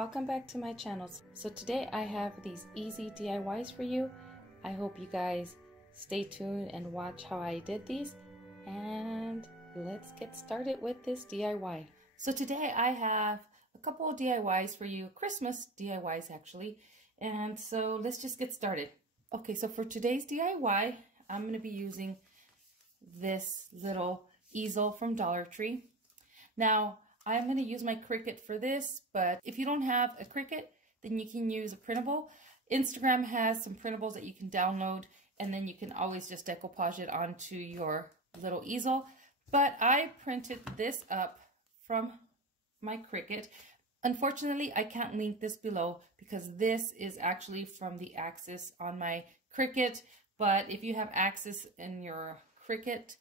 Welcome back to my channel. So today I have these easy DIYs for you. I hope you guys stay tuned and watch how I did these, and let's get started with this DIY. So today I have a couple of DIYs for you, Christmas DIYs actually, and so let's just get started. Okay, so for today's DIY, I'm going to be using this little easel from Dollar Tree. Now, I'm going to use my Cricut for this, but if you don't have a Cricut, then you can use a printable. Instagram has some printables that you can download, and then you can always just decoupage it onto your little easel. But I printed this up from my Cricut. Unfortunately, I can't link this below because this is actually from the axis on my Cricut. But if you have access in your Cricut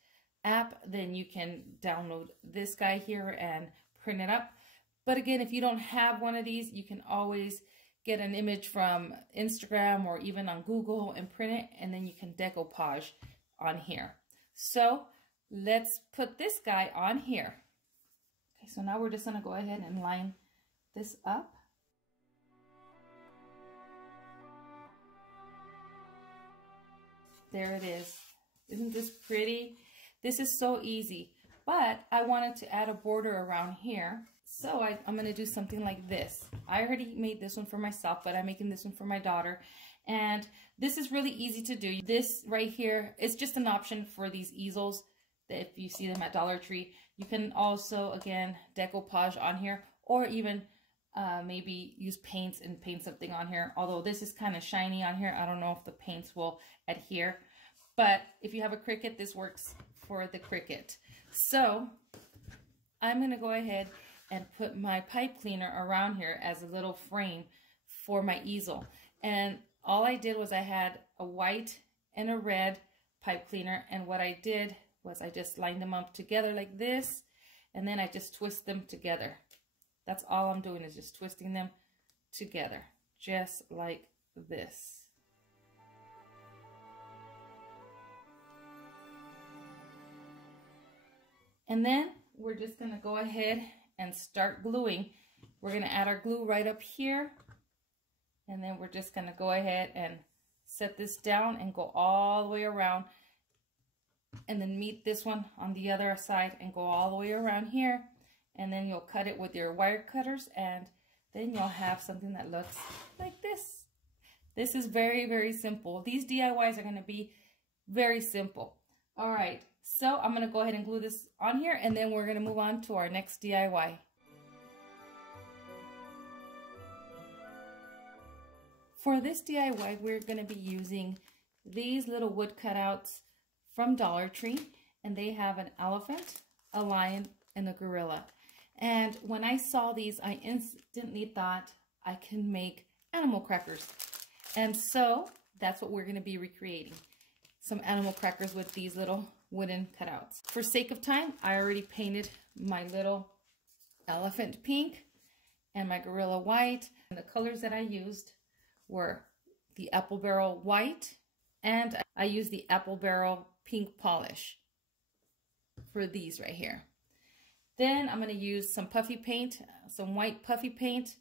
app, then you can download this guy here and print it up. But again, if you don't have one of these, you can always get an image from Instagram or even on Google and print it, and then you can decoupage on here. So let's put this guy on here. Okay, so now we're just going to go ahead and line this up. There it is. Isn't this pretty? This is so easy, but I wanted to add a border around here. So I'm going to do something like this. I already made this one for myself, but I'm making this one for my daughter. And this is really easy to do. This right here is just an option for these easels that if you see them at Dollar Tree. You can also, again, decoupage on here, or even maybe use paints and paint something on here. Although this is kind of shiny on here, I don't know if the paints will adhere. But if you have a Cricut, this works for the Cricut. So I'm going to go ahead and put my pipe cleaner around here as a little frame for my easel. And all I did was I had a white and a red pipe cleaner. And what I did was I just lined them up together like this. And then I just twist them together. That's all I'm doing, is just twisting them together, just like this. And then we're just going to go ahead and start gluing. We're going to add our glue right up here. And then we're just going to go ahead and set this down and go all the way around. And then meet this one on the other side and go all the way around here. And then you'll cut it with your wire cutters, and then you'll have something that looks like this. This is very, very simple. These DIYs are going to be very simple. All right. So I'm going to go ahead and glue this on here, and then we're going to move on to our next DIY. For this DIY, we're going to be using these little wood cutouts from Dollar Tree, and they have an elephant, a lion, and a gorilla. And when I saw these, I instantly thought I can make animal crackers. And so that's what we're going to be recreating. Some animal crackers with these little wooden cutouts. For sake of time, I already painted my little elephant pink and my gorilla white. And the colors that I used were the apple barrel white, and I used the apple barrel pink polish for these right here. Then I'm going to use some puffy paint, some white puffy paint.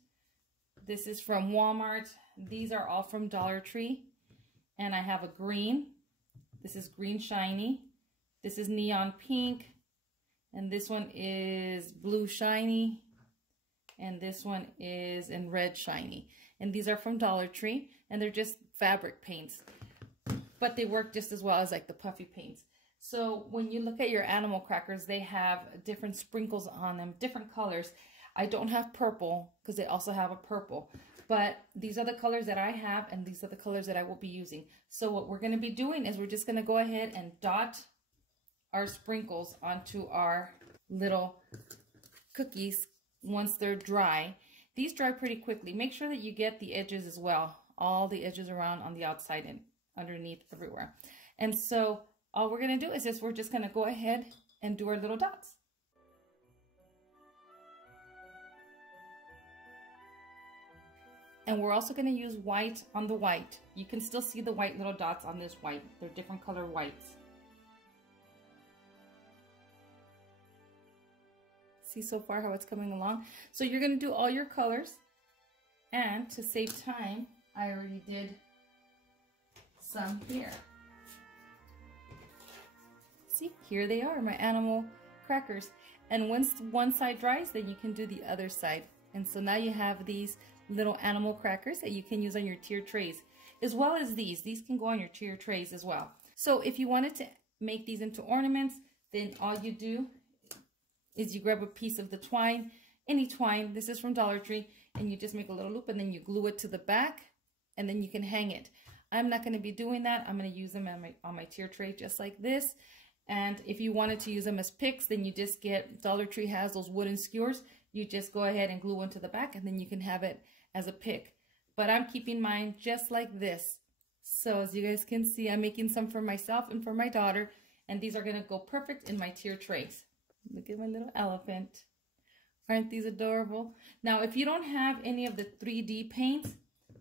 This is from Walmart. These are all from Dollar Tree. And I have a green. This is green shiny. This is neon pink. And this one is blue shiny. And this one is in red shiny. And these are from Dollar Tree. And they're just fabric paints. But they work just as well as like the puffy paints. So when you look at your animal crackers, they have different sprinkles on them, different colors. I don't have purple because they also have a purple. But these are the colors that I have, and these are the colors that I will be using. So what we're going to be doing is we're just going to go ahead and dot our sprinkles onto our little cookies once they're dry. These dry pretty quickly. Make sure that you get the edges as well. All the edges around on the outside and underneath everywhere. And so all we're going to do is we're just going to go ahead and do our little dots. And we're also going to use white on the white. You can still see the white little dots on this white. They're different color whites. See so far how it's coming along? So you're going to do all your colors And to save time, I already did some here. See, here they are, my animal crackers. And once one side dries, then you can do the other side. And so now you have these little animal crackers that you can use on your tier trays, as well as these. These can go on your tier trays as well. So if you wanted to make these into ornaments, then all you do is you grab a piece of the twine, any twine, this is from Dollar Tree, and you just make a little loop and then you glue it to the back and then you can hang it. I'm not going to be doing that. I'm going to use them on my tier tray just like this. And if you wanted to use them as picks, then you just get, Dollar Tree has those wooden skewers. You just go ahead and glue one to the back and then you can have it as a pick. But I'm keeping mine just like this. So as you guys can see, I'm making some for myself and for my daughter. And these are going to go perfect in my tier trays. Look at my little elephant. Aren't these adorable? Now, if you don't have any of the 3D paints,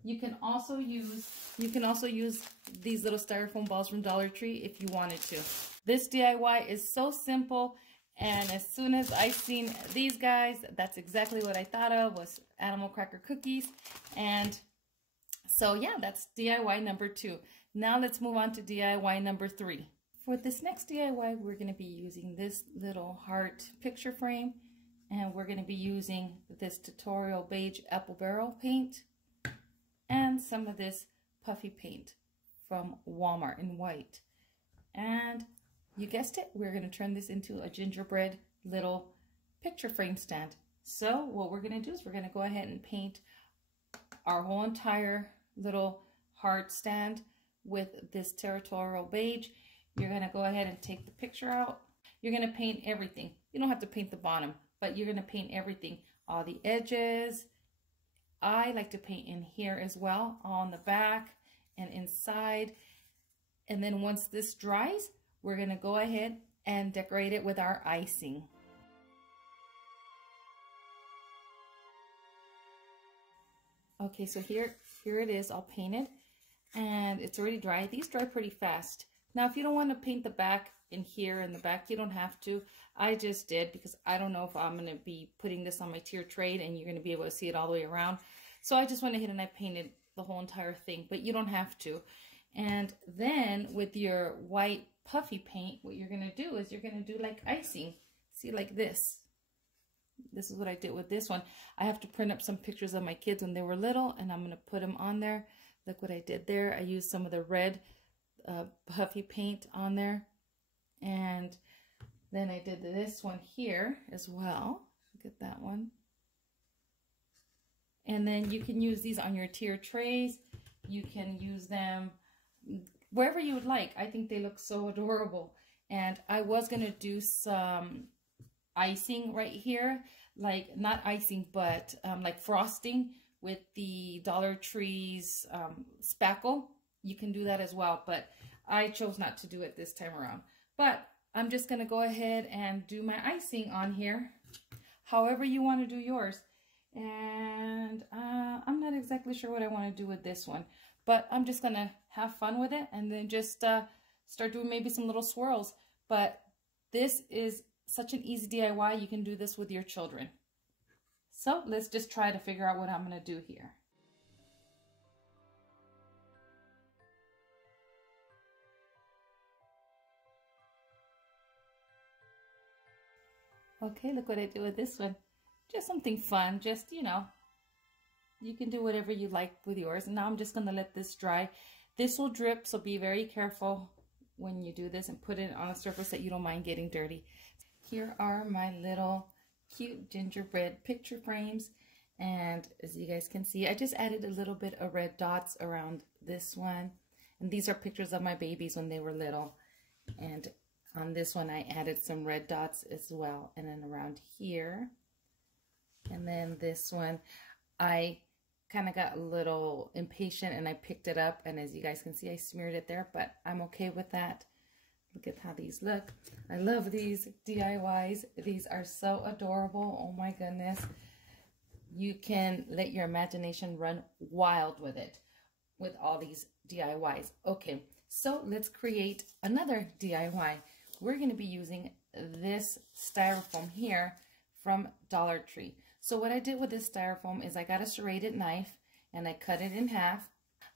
you can also use these little styrofoam balls from Dollar Tree if you wanted to. This DIY is so simple, and as soon as I seen these guys, that's exactly what I thought of, was animal cracker cookies. And so yeah, that's DIY number 2. Now let's move on to DIY number 3. For this next DIY, we're going to be using this little heart picture frame, and we're going to be using this tutorial beige apple barrel paint and some of this puffy paint from Walmart in white. And you guessed it, we're going to turn this into a gingerbread little picture frame stand. So what we're going to do is we're going to go ahead and paint our whole entire little heart stand with this territorial beige. You're going to go ahead and take the picture out. You're going to paint everything. You don't have to paint the bottom, but you're going to paint everything. All the edges. I like to paint in here as well, on the back and inside. And then once this dries, we're going to go ahead and decorate it with our icing. Okay, so here it is all painted, and it's already dry. These dry pretty fast. Now, if you don't want to paint the back in here in the back, you don't have to. I just did because I don't know if I'm going to be putting this on my tier tray and you're going to be able to see it all the way around. So I just went ahead and I painted the whole entire thing, but you don't have to. And then with your white puffy paint, what you're going to do is you're going to do like icing. See, like this. This is what I did with this one. I have to print up some pictures of my kids when they were little, and I'm going to put them on there. Look what I did there. I used some of the red puffy paint on there. And then I did this one here as well. Look at that one. And then you can use these on your tier trays. You can use them wherever you would like. I think they look so adorable. And I was going to do some icing right here, like not icing, but like frosting with the Dollar Tree's spackle. You can do that as well, but I chose not to do it this time around. But I'm just going to go ahead and do my icing on here, however you want to do yours. And I'm not exactly sure what I want to do with this one, but I'm just going to have fun with it and then just start doing maybe some little swirls. But this is such an easy DIY. You can do this with your children. So let's just try to figure out what I'm going to do here. Okay, look what I did with this one. Just something fun, just, you know, you can do whatever you like with yours. And now I'm just going to let this dry. This will drip, so be very careful when you do this and put it on a surface that you don't mind getting dirty. Here are my little cute gingerbread picture frames. And as you guys can see, I just added a little bit of red dots around this one. And these are pictures of my babies when they were little. And on this one, I added some red dots as well. And then around here. And then this one, I kind of got a little impatient and I picked it up. And as you guys can see, I smeared it there, but I'm okay with that. Look at how these look. I love these DIYs. These are so adorable. Oh my goodness. You can let your imagination run wild with it, with all these DIYs. Okay, so let's create another DIY. We're going to be using this styrofoam here from Dollar Tree. So what I did with this styrofoam is I got a serrated knife and I cut it in half.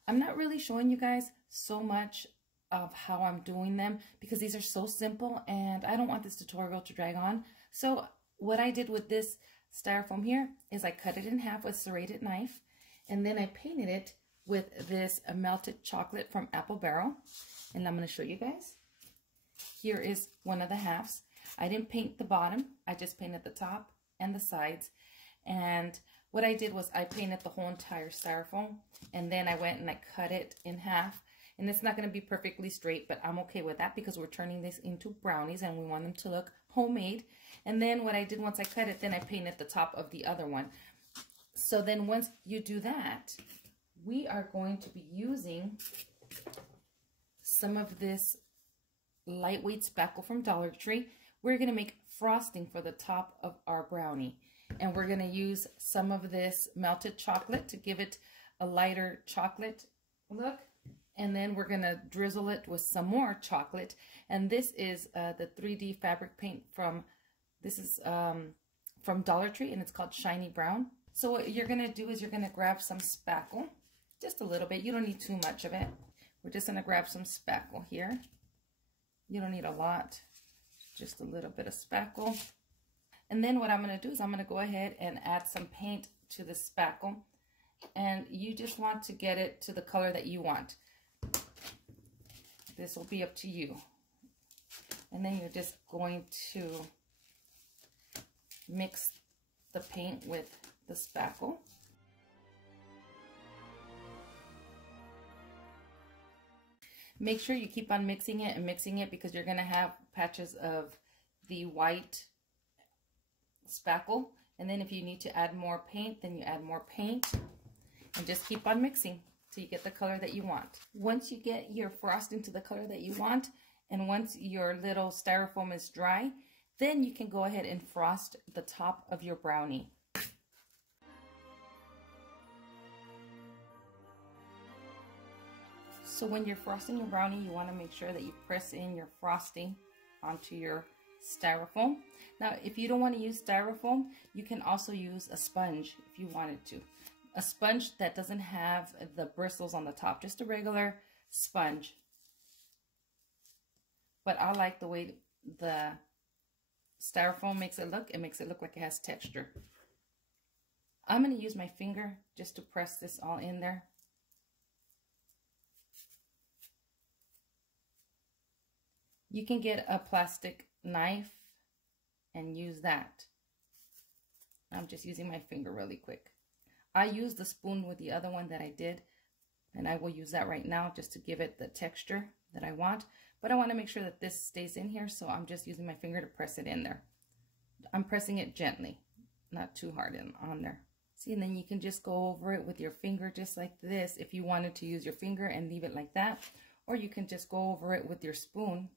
I'm not really showing you guys so much of how I'm doing them because these are so simple and I don't want this tutorial to drag on. So what I did with this styrofoam here is I cut it in half with a serrated knife, and then I painted it with this melted chocolate from Apple Barrel. And I'm going to show you guys. Here is one of the halves. I didn't paint the bottom, I just painted the top and the sides. And what I did was I painted the whole entire styrofoam, and then I went and I cut it in half. And it's not going to be perfectly straight, but I'm okay with that because we're turning this into brownies and we want them to look homemade. And then what I did once I cut it, then I painted the top of the other one. So then once you do that, we are going to be using some of this lightweight spackle from Dollar Tree. We're going to make frosting for the top of our brownie. And we're going to use some of this melted chocolate to give it a lighter chocolate look. And then we're going to drizzle it with some more chocolate. And this is the 3D fabric paint from, this is from Dollar Tree, and it's called Shiny Brown. So what you're going to do is you're going to grab some spackle, just a little bit. You don't need too much of it. We're just going to grab some spackle here. You don't need a lot, just a little bit of spackle. And then what I'm going to do is I'm going to go ahead and add some paint to the spackle. And you just want to get it to the color that you want. This will be up to you. And then you're just going to mix the paint with the spackle. Make sure you keep on mixing it and mixing it because you're going to have patches of the white spackle. And then if you need to add more paint, then you add more paint. And just keep on mixing till you get the color that you want. Once you get your frosting to the color that you want, and once your little styrofoam is dry, then you can go ahead and frost the top of your brownie. So when you're frosting your brownie, you want to make sure that you press in your frosting onto your styrofoam. Now, if you don't want to use styrofoam, you can also use a sponge if you wanted to. A sponge that doesn't have the bristles on the top, just a regular sponge. But I like the way the styrofoam makes it look. It makes it look like it has texture. I'm going to use my finger just to press this all in there. You can get a plastic knife and use that. I'm just using my finger really quick. I used the spoon with the other one that I did, and I will use that right now just to give it the texture that I want. But I want to make sure that this stays in here, so I'm just using my finger to press it in there. I'm pressing it gently, not too hard on there. See, and then you can just go over it with your finger just like this if you wanted to use your finger and leave it like that. Or you can just go over it with your spoon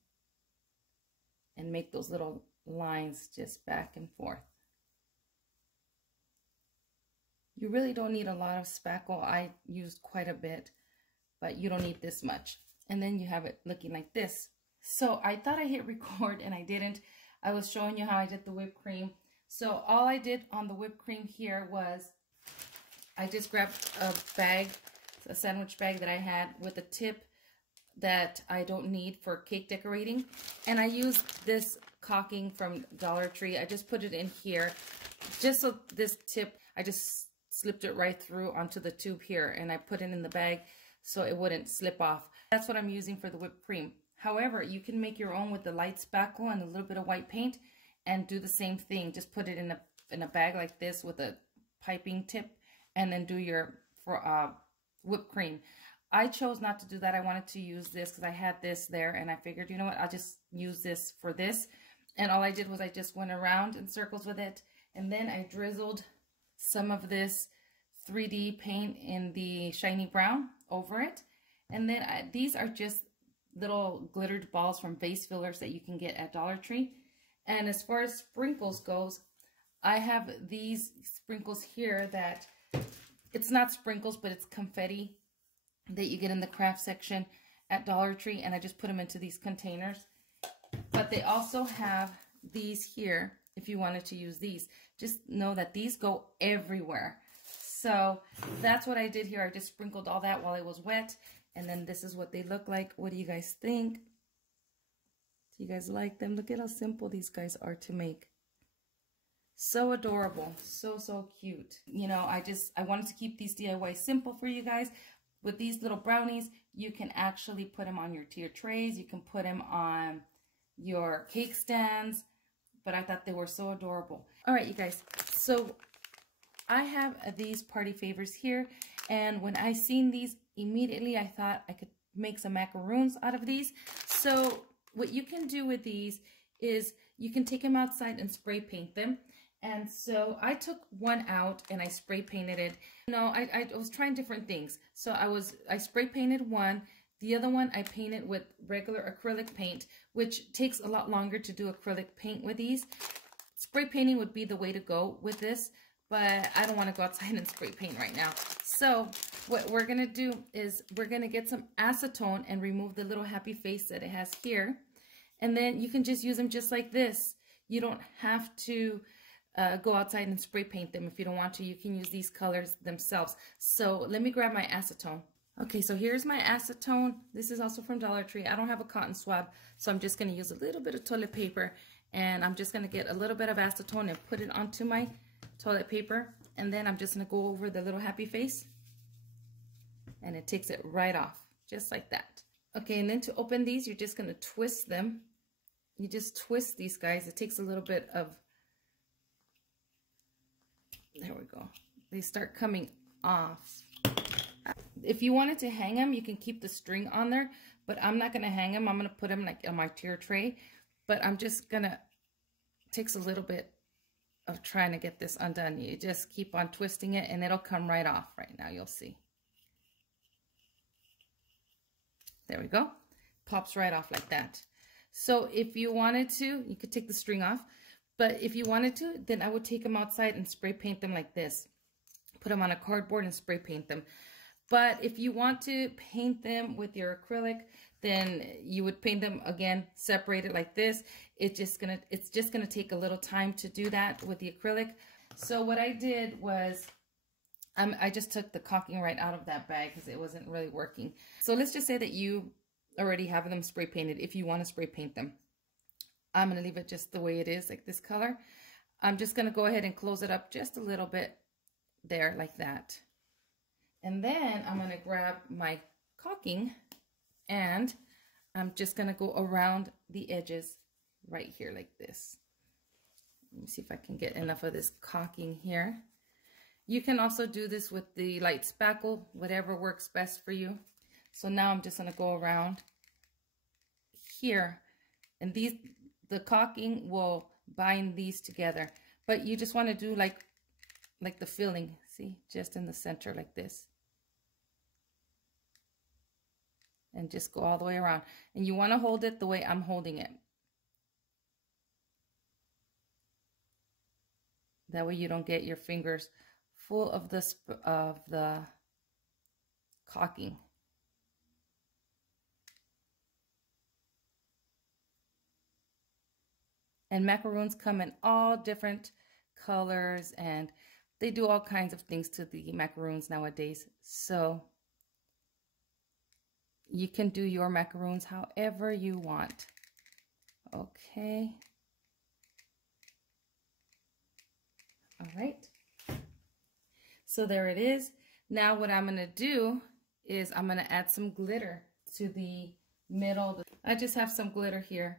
and make those little lines just back and forth. You really don't need a lot of spackle. I used quite a bit, but you don't need this much. And then you have it looking like this. So I thought I hit record and I didn't. I was showing you how I did the whipped cream. So all I did on the whipped cream here was I just grabbed a bag, a sandwich bag that I had with a tip that I don't need for cake decorating. And I used this caulking from Dollar Tree. I just put it in here just so this tip, I just slipped it right through onto the tube here, and I put it in the bag so it wouldn't slip off. That's what I'm using for the whipped cream. However, you can make your own with the light spackle and a little bit of white paint and do the same thing. Just put it in a bag like this with a piping tip and then do your whipped cream. I chose not to do that. I wanted to use this because I had this there, and I figured, you know what, I'll just use this for this. And all I did was I just went around in circles with it, and then I drizzled some of this 3D paint in the shiny brown over it. And then these are just little glittered balls from vase fillers that you can get at Dollar Tree. And as far as sprinkles goes, I have these sprinkles here that it's not sprinkles, but it's confetti that you get in the craft section at Dollar Tree, and I just put them into these containers. But they also have these here if you wanted to use these. Just know that these go everywhere. So that's what I did here. I just sprinkled all that while it was wet. And then this is what they look like. What do you guys think? Do you guys like them? Look at how simple these guys are to make. So adorable. So, so cute. You know, I wanted to keep these DIYs simple for you guys. With these little brownies, you can actually put them on your tier trays. You can put them on your cake stands. But I thought they were so adorable. All right, you guys. So I have these party favors here. And when I seen these, immediately I thought I could make some macaroons out of these. So what you can do with these is you can take them outside and spray paint them. And so I took one out and I spray painted it. You know, I was trying different things. So I spray painted one. The other one I painted with regular acrylic paint, which takes a lot longer to do acrylic paint with these. Spray painting would be the way to go with this, but I don't want to go outside and spray paint right now. So what we're going to do is we're going to get some acetone and remove the little happy face that it has here. And then you can just use them just like this. You don't have to go outside and spray paint them. If you don't want to, you can use these colors themselves. So let me grab my acetone. Okay, so here's my acetone. This is also from Dollar Tree. I don't have a cotton swab, so I'm just going to use a little bit of toilet paper, and I'm just going to get a little bit of acetone and put it onto my toilet paper, and then I'm just going to go over the little happy face, and it takes it right off, just like that. Okay, and then to open these, you're just going to twist them. You just twist these guys. It takes a little bit of, there we go. They start coming off. If you wanted to hang them, you can keep the string on there, but I'm not going to hang them. I'm going to put them like on my tier tray, but I'm just going to, takes a little bit of trying to get this undone. You just keep on twisting it and it'll come right off right now. You'll see. There we go. Pops right off like that. So if you wanted to, you could take the string off, but if you wanted to, then I would take them outside and spray paint them like this. Put them on a cardboard and spray paint them. But if you want to paint them with your acrylic, then you would paint them again, separate it like this. It's just gonna take a little time to do that with the acrylic. So what I did was, I just took the caulking right out of that bag because it wasn't really working. So let's just say that you already have them spray painted. If you want to spray paint them, I'm gonna leave it just the way it is, like this color. I'm just gonna go ahead and close it up just a little bit there, like that. And then I'm going to grab my caulking and I'm just going to go around the edges right here like this. Let me see if I can get enough of this caulking here. You can also do this with the light spackle, whatever works best for you. So now I'm just going to go around here, and the caulking will bind these together. But you just want to do like the filling, see, just in the center like this. And just go all the way around. And you want to hold it the way I'm holding it. That way you don't get your fingers full of the caulking. And macaroons come in all different colors, and they do all kinds of things to the macaroons nowadays. So you can do your macaroons however you want. Okay. All right. So there it is. Now what I'm going to do is I'm going to add some glitter to the middle. I just have some glitter here.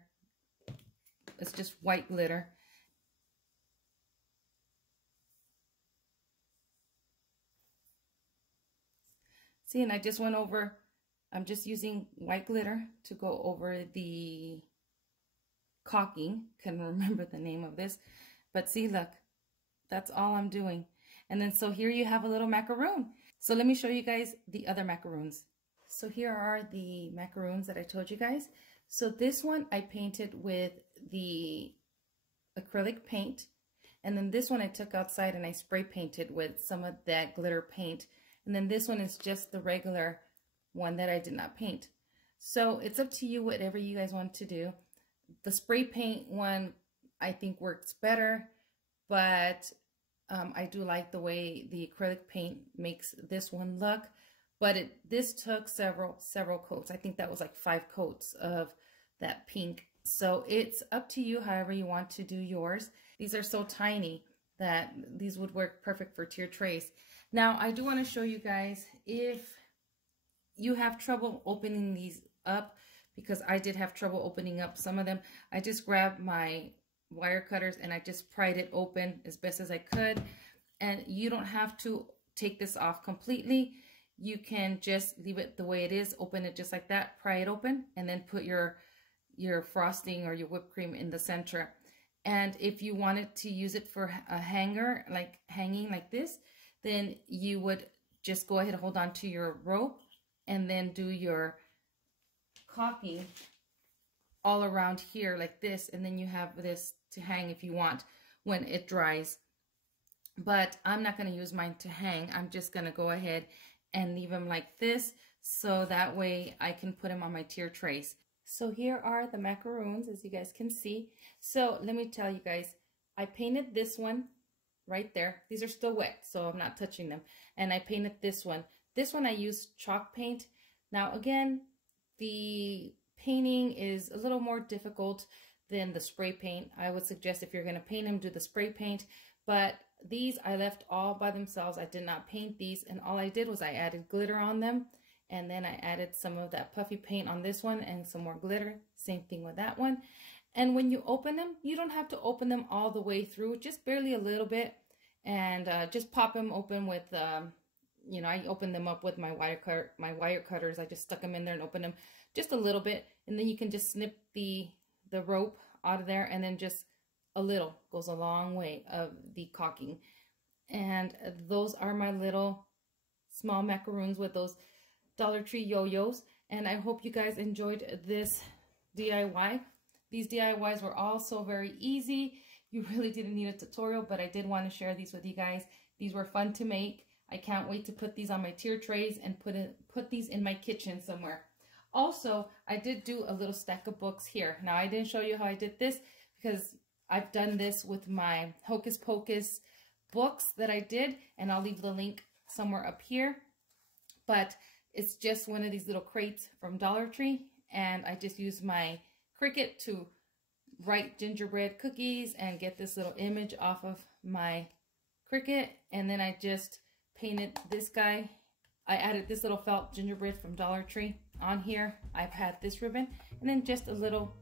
It's just white glitter. See, and I just went over, I'm just using white glitter to go over the caulking. Couldn't remember the name of this. But see, look, that's all I'm doing. And then so here you have a little macaroon. So let me show you guys the other macaroons. So here are the macaroons that I told you guys. So this one I painted with the acrylic paint. And then this one I took outside and I spray painted with some of that glitter paint. And then this one is just the regular one that I did not paint. So it's up to you, whatever you guys want to do. The spray paint one I think works better, but I do like the way the acrylic paint makes this one look, but this took several coats. I think that was like 5 coats of that pink. So it's up to you however you want to do yours. These are so tiny that these would work perfect for tier trays. Now I do want to show you guys, if you have trouble opening these up, because I did have trouble opening up some of them, I just grabbed my wire cutters and I just pried it open as best as I could. And you don't have to take this off completely. You can just leave it the way it is, open it just like that, pry it open, and then put your frosting or your whipped cream in the center. And if you wanted to use it for a hanger, like hanging like this, then you would just go ahead and hold on to your rope and then do your caulking all around here like this, and then you have this to hang if you want when it dries. But I'm not going to use mine to hang. I'm just going to go ahead and leave them like this, so that way I can put them on my tier trays. So here are the macaroons, as you guys can see. So let me tell you guys, I painted this one right there. These are still wet, so I'm not touching them. And I painted this one. This one I used chalk paint. Now again, the painting is a little more difficult than the spray paint. I would suggest if you're going to paint them, do the spray paint. But these I left all by themselves. I did not paint these, and all I did was I added glitter on them, and then I added some of that puffy paint on this one and some more glitter. Same thing with that one. And when you open them, you don't have to open them all the way through, just barely a little bit, and just pop them open with you know, I opened them up with my wire cutters. I just stuck them in there and opened them just a little bit, and then you can just snip the rope out of there, and then just a little goes a long way of the caulking. And those are my little small macaroons with those Dollar Tree yo-yos. And I hope you guys enjoyed this DIY. These DIYs were also very easy. You really didn't need a tutorial, but I did want to share these with you guys. These were fun to make. I can't wait to put these on my tier trays and put these in my kitchen somewhere. Also, I did do a little stack of books here. Now, I didn't show you how I did this because I've done this with my Hocus Pocus books that I did, and I'll leave the link somewhere up here. But it's just one of these little crates from Dollar Tree, and I just used my Cricut to write gingerbread cookies and get this little image off of my Cricut, and then I just painted this guy. I added this little felt gingerbread from Dollar Tree on here. I've had this ribbon, and then just a little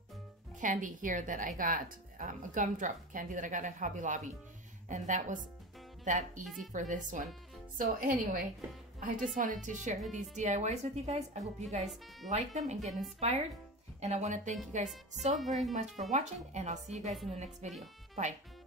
candy here that I got, a gumdrop candy that I got at Hobby Lobby, and that was that easy for this one. So anyway, I just wanted to share these DIYs with you guys. I hope you guys like them and get inspired, and I want to thank you guys so very much for watching, and I'll see you guys in the next video. Bye.